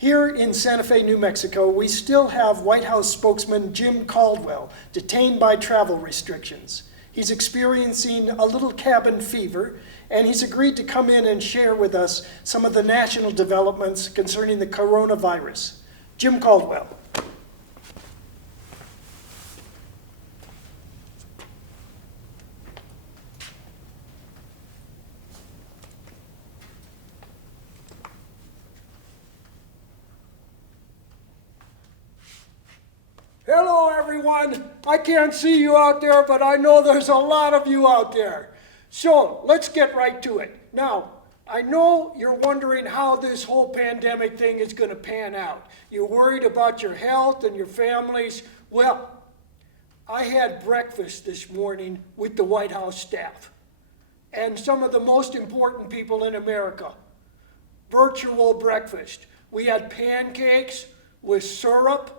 Here in Santa Fe, New Mexico, we still have White House spokesman Jim Caldwell detained by travel restrictions. He's experiencing a little cabin fever, and he's agreed to come in and share with us some of the national developments concerning the coronavirus. Jim Caldwell. Hello everyone. I can't see you out there, but I know there's a lot of you out there. So let's get right to it. Now, I know you're wondering how this whole pandemic thing is going to pan out. You're worried about your health and your families. Well, I had breakfast this morning with the White House staff and some of the most important people in America. Virtual breakfast. We had pancakes with syrup,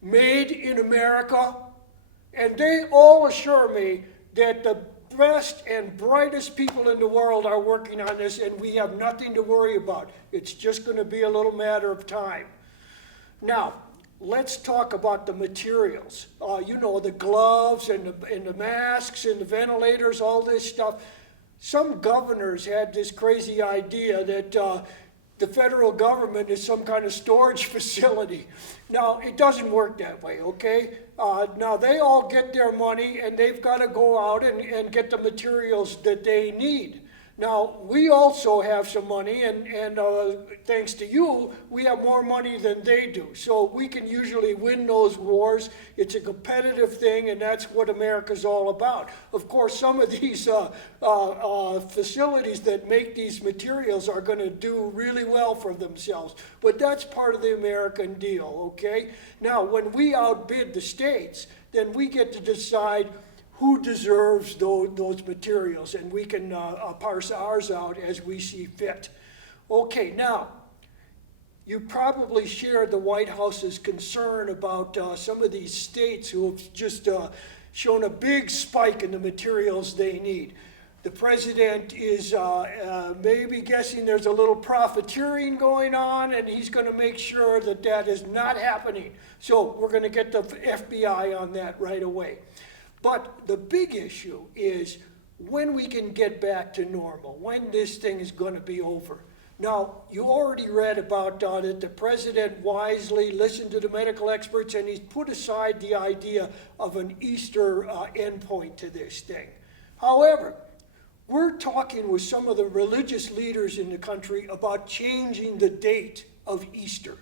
made in America, and they all assure me that the best and brightest people in the world are working on this, and we have nothing to worry about. It's just going to be a little matter of time. Now, let's talk about the materials. The gloves and the masks and the ventilators, all this stuff. Some governors had this crazy idea that the federal government is some kind of storage facility. Now, it doesn't work that way, okay? Now, they all get their money and they've got to go out and get the materials that they need. Now, we also have some money, and thanks to you, we have more money than they do. So we can usually win those wars. It's a competitive thing, and that's what America's all about. Of course, some of these facilities that make these materials are going to do really well for themselves. But that's part of the American deal, okay? Now, when we outbid the states, then we get to decide who deserves those materials, and we can parse ours out as we see fit. Okay, now, you probably share the White House's concern about some of these states who have just shown a big spike in the materials they need. The president is maybe guessing there's a little profiteering going on, and he's going to make sure that that is not happening. So we're going to get the FBI on that right away. But the big issue is when we can get back to normal, when this thing is going to be over. Now, you already read about that the president wisely listened to the medical experts, and he's put aside the idea of an Easter endpoint to this thing. However, we're talking with some of the religious leaders in the country about changing the date of Easter.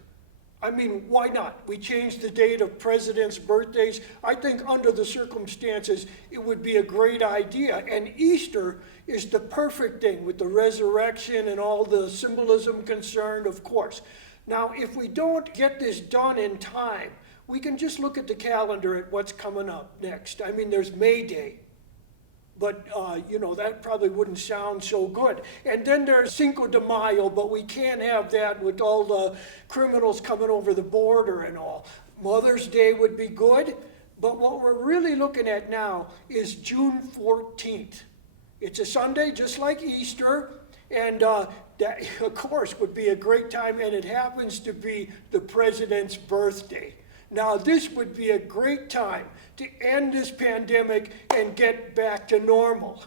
I mean, why not? We changed the date of presidents' birthdays. I think under the circumstances, it would be a great idea. And Easter is the perfect thing with the resurrection and all the symbolism concerned, of course. Now, if we don't get this done in time, we can just look at the calendar at what's coming up next. I mean, there's May Day. But, that probably wouldn't sound so good. And then there's Cinco de Mayo, but we can't have that with all the criminals coming over the border and all. Mother's Day would be good, but what we're really looking at now is June 14th. It's a Sunday, just like Easter, and that, of course, would be a great time, and it happens to be the president's birthday. Now, this would be a great time to end this pandemic and get back to normal.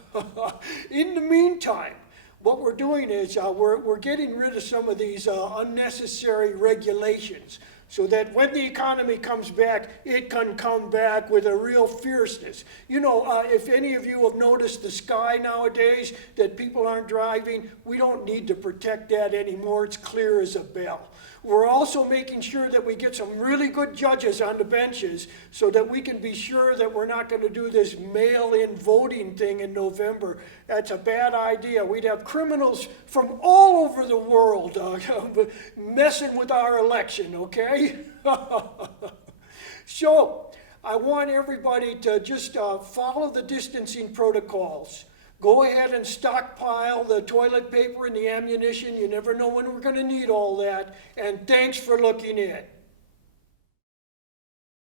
In the meantime, what we're doing is we're getting rid of some of these unnecessary regulations so that when the economy comes back, it can come back with a real fierceness. If any of you have noticed the sky nowadays, that people aren't driving, we don't need to protect that anymore. It's clear as a bell. We're also making sure that we get some really good judges on the benches so that we can be sure that we're not going to do this mail-in voting thing in November. That's a bad idea. We'd have criminals from all over the world messing with our election, okay? So I want everybody to just follow the distancing protocols. Go ahead and stockpile the toilet paper and the ammunition. You never know when we're going to need all that. And thanks for looking in.